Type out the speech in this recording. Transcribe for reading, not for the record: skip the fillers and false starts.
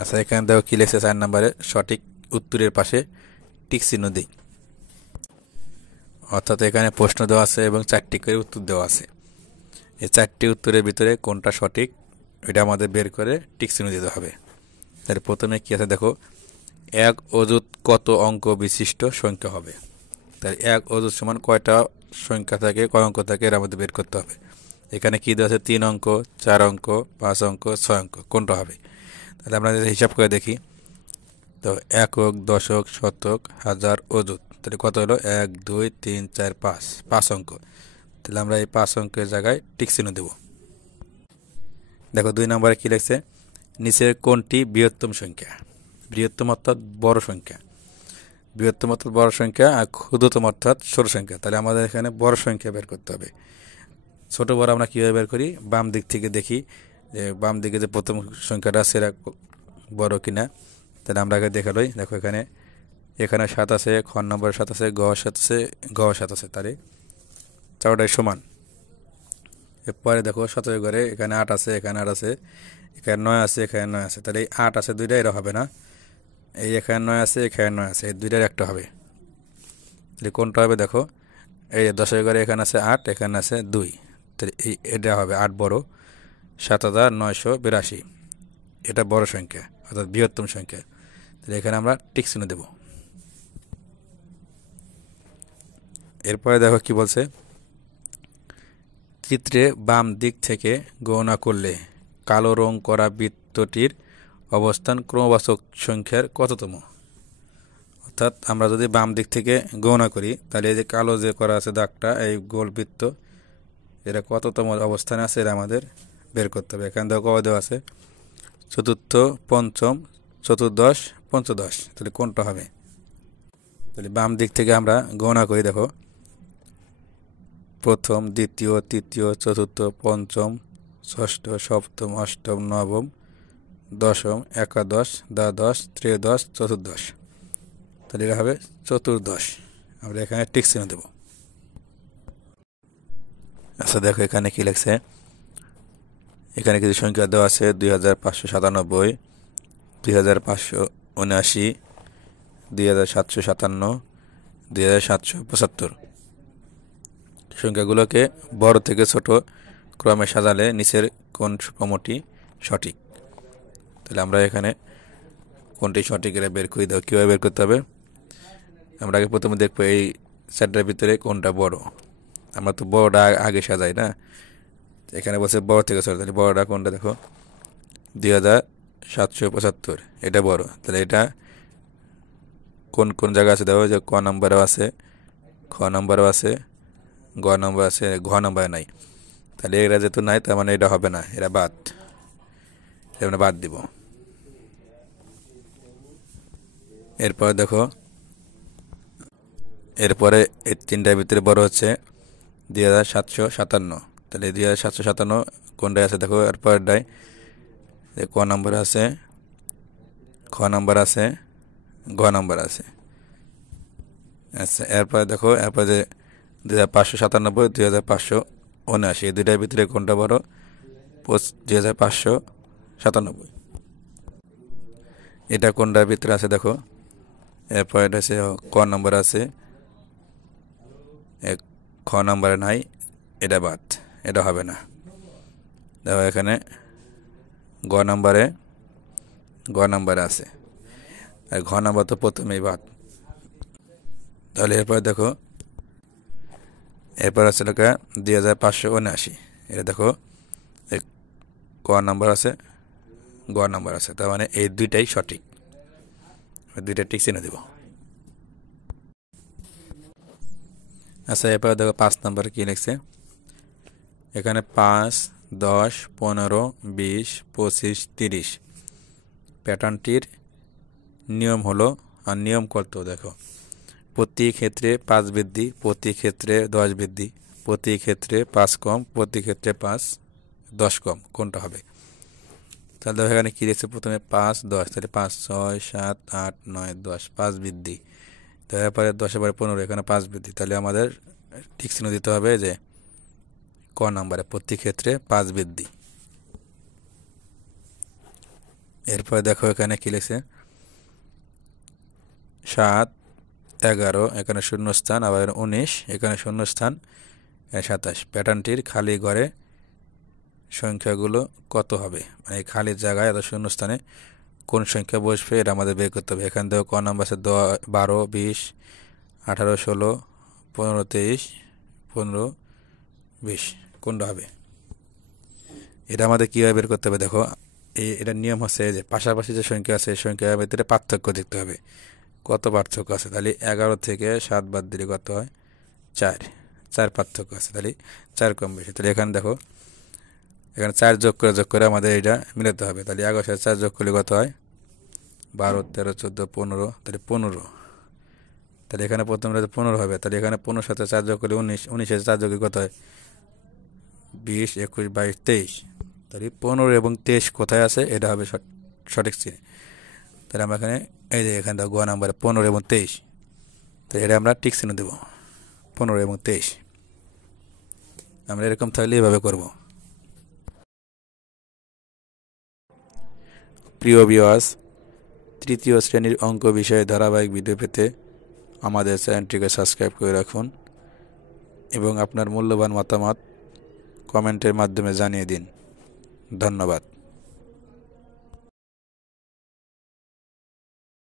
আচ্ছা, এখানে দেখো কি লিখছে 4 নম্বরে সঠিক উত্তরের পাশে টিক চিহ্ন দিই। অর্থাৎ এখানে প্রশ্ন দেওয়া আছে এবং 4টি করে উত্তর দেওয়া আছে। এই 4টি উত্তরের ভিতরে কোনটা সঠিক এটা আমাদের বের করে টিক চিহ্ন দিতে হবে। তাহলে প্রথমে কি আছে দেখো, এক অযুত কত অঙ্ক বিশিষ্ট সংখ্যা হবে। তাহলে এক অযুত সমান কয়টা সংখ্যা থাকে, কয় অঙ্ক থাকে এর আমাদের বের করতে হবে। এখানে কি দেওয়া আছে 3 অঙ্ক, 4 অঙ্ক, 5 অঙ্ক, 6 অঙ্ক, কোনটা হবে? তাহলে আমরা যদি হিসাব করে দেখি, তো একক, দশক, শতক, হাজার, অযুত, তাহলে কত হলো? 1 2 3 4 5, 5 অঙ্ক। তাহলে আমরা এই 5 অঙ্কের জায়গায় টিক চিহ্ন দেব। দেখো 2 নম্বরে কি লিখছে, নিচের কোনটি বৃহত্তম সংখ্যা? বৃহত্তম অর্থাৎ বড় সংখ্যা, বৃহত্তম অর্থাৎ বড় সংখ্যা, আর ক্ষুদ্রতম অর্থাৎ ছোট সংখ্যা। তাহলে আমাদের এখানে বড় সংখ্যা বের করতে হবে। ছোট বড় আমরা কীভাবে বের করি? বাম দিক থেকে দেখি যে বাম দিকে যে প্রথম সংখ্যাটা আছে এরা বড় কিনা। তাহলে আমরা আগে দেখে লই। দেখো এখানে 7 আছে, খ নম্বর 7 আছে, গ 7 আছে, গ 7 আছে, তাহলে চারটাই সমান। এরপরে দেখো 17 ঘরে এখানে 8 আছে, এখানে 8 আছে, এখানে 9 আছে, এখানে 9 আছে, তাহলে এই 8 আছে দুইটা, এরা হবে না। এই এখানে 9 আছে, এখানে 9 আছে, এই দুইটার একটা হবে। তাহলে কোনটা হবে? দেখো এই 10 ঘরে এখানে আছে 8, এখানে আছে 2, তাহলে এই এটা হবে 8 বড়, 7982, এটা বড় সংখ্যা অর্থাৎ বৃহত্তম সংখ্যা। তাহলে এখানে আমরা টিক চিহ্ন দেব। এরপরে দেখো কি বলছে, চিত্রে বাম দিক থেকে গণনা করলে কালো রং করা বৃত্তটির অবস্থান ক্রমবাচক সংখ্যার কততম? অর্থাৎ আমরা যদি বাম দিক থেকে গণনা করি, তাহলে এই যে কালো যে করা আছে দাগটা, এই গোল বৃত্ত, এটা কততম অবস্থানে আছে এটা আমাদের বের করতে হবে। এখানে দেখো কত দেওয়া আছে, চতুর্থ, পঞ্চম, চতুর্দশ, পঞ্চদশ, তাহলে কোনটা হবে? তাহলে বাম দিক থেকে আমরা গণনা করি। দেখো প্রথম, দ্বিতীয়, তৃতীয়, চতুর্থ, পঞ্চম, ষষ্ঠ, সপ্তম, অষ্টম, নবম, দশম, একাদশ, দ্বাদশ, ত্রয়োদশ, চতুর্দশ, তাহলে এটা হবে চতুর্দশ। আমরা এখানে টিক চিহ্ন দেব। আচ্ছা দেখো এখানে কি লিখছে, এখানে কিছু সংখ্যা দেওয়া আছে 2597, 2579, 2757, 2775। সংখ্যাগুলোকে বড় থেকে ছোট ক্রমে সাজালে নিচের কোন ক্রমটি সঠিক? তাহলে আমরা এখানে কোনটি সঠিক এটা বের করে দেবো। কীভাবে বের করতে হবে? আমরা আগে প্রথমে দেখবো এই চারটার ভিতরে কোনটা বড়। আমরা তো বড়টা আগে সাজাই না, এখানে বলছে বড় থেকে ছোট, তাহলে বড়টা কোনটা? দেখো 2775, এটা বড়। তাহলে এটা কোন কোন জায়গা আছে? দেখো যে ক নম্বরেও আছে, খ নম্বরেও আছে, গ নম্বর আছে, ঘ নম্বরে নাই। তাহলে এরা যেহেতু নাই, তার মানে এটা হবে না, এরা বাদ, এটা আমরা বাদ দিব। এরপরে দেখো, এরপরে এই তিনটার ভিতরে বড় হচ্ছে 2757। তাহলে 2757 কোনটায় আছে? দেখো এরপরটায় ক নম্বর আছে, খ নম্বর আছে, গ নম্বর আছে। আচ্ছা এরপরে দেখো, এরপরে যে 2597, 2579, এই দুইটার ভিতরে কোনটা বড়? 2597। এটা কোনটার ভিতরে আছে? দেখো এরপর এটা আছে ক নম্বর আছে, খ নম্বরে নাই, এটা বাদ, এটা হবে না। দেখো এখানে গ নম্বরে আছে, আর ঘ নম্বর তো প্রথমেই বাদ। তাহলে এরপর দেখো, এরপর আছে লেখা 2579, এটা দেখো ক নম্বর আছে, গ নম্বর আছে, তার মানে এই দুইটাই সঠিক, দুইটা টিক চিহ্ন দেব। আচ্ছা এরপর দেখো 5 নম্বরে কি লিখছে, এখানে 5, 10, 15, 20, 25, 30 প্যাটার্নটির নিয়ম হলো, আর নিয়ম কত? দেখো প্রতি ক্ষেত্রে 5 বৃদ্ধি, প্রতি ক্ষেত্রে 10 বৃদ্ধি, প্রতি ক্ষেত্রে 5 কম, প্রতি ক্ষেত্রে 5, 10 কম, কোনটা হবে? তাহলে দেখো এখানে কি লিখছে, প্রথমে 5, 10, তাহলে 5, 6, 7, 8, 9, 10, 5 বৃদ্ধি, তারপরে 10 পরে 15, এখানে 5 বৃদ্ধি। তাহলে আমাদের ঠিক চিহ্ন দিতে হবে যে ক নম্বরে প্রতি ক্ষেত্রে 5 বৃদ্ধি। এরপর দেখো এখানে কি লিখছে 7, 11, এখানে শূন্যস্থান, আবার 19, এখানে শূন্যস্থান, 27। প্যাটার্নটির খালি ঘরে সংখ্যাগুলো কত হবে, মানে এই খালি জায়গায় অথবা শূন্যস্থানে কোন সংখ্যা বসবে এটা আমাদের বের করতে হবে। এখান থেকে ক নাম্বার আছে 12, 20, 18, 16, 15, 23, 15, 20 কোনটা হবে এটা আমাদের কীভাবে বের করতে হবে। দেখো এটার নিয়ম হচ্ছে যে পাশাপাশি যে সংখ্যা আছে সেই সংখ্যার ভিতরে পার্থক্য দেখতে হবে, কত পার্থক্য আছে। তাহলে 11 থেকে 7 বাদ দিলে কত হয়, 4। 4 পার্থক্য আছে, তাহলে 4 কম বেশি। তাহলে এখানে দেখো এখানে 4 যোগ করে আমাদের এটা মিলাতে হবে। তাহলে 11 সাথে 4 যোগ করলে কত হয়, 12, 13, 14, 15, তাহলে 15। তাহলে এখানে প্রথমটা 15 হবে। তাহলে এখানে 15 সাথে 4 যোগ করলে 19, 19 সাথে 4 যোগ কত হয়, 20, 21, 22, 23। তাহলে 15 এবং 23 কোথায় আছে এটা হবে সঠিক চিহ্ন। তাহলে আমরা এখানে এই যে এখানে গ নাম্বারে 15 এবং 23, তো এটা আমরা টিক চিহ্ন দেবো, 15 এবং 23। আমরা এরকম তাহলে এভাবে করব। প্রিয় ভিউয়ার্স, তৃতীয় শ্রেণীর অঙ্ক বিষয়ে ধারাবাহিক ভিডিও পেতে আমাদের চ্যানেলটিকে সাবস্ক্রাইব করে রাখুন এবং আপনার মূল্যবান মতামত কমেন্টের মাধ্যমে জানিয়ে দিন। ধন্যবাদ।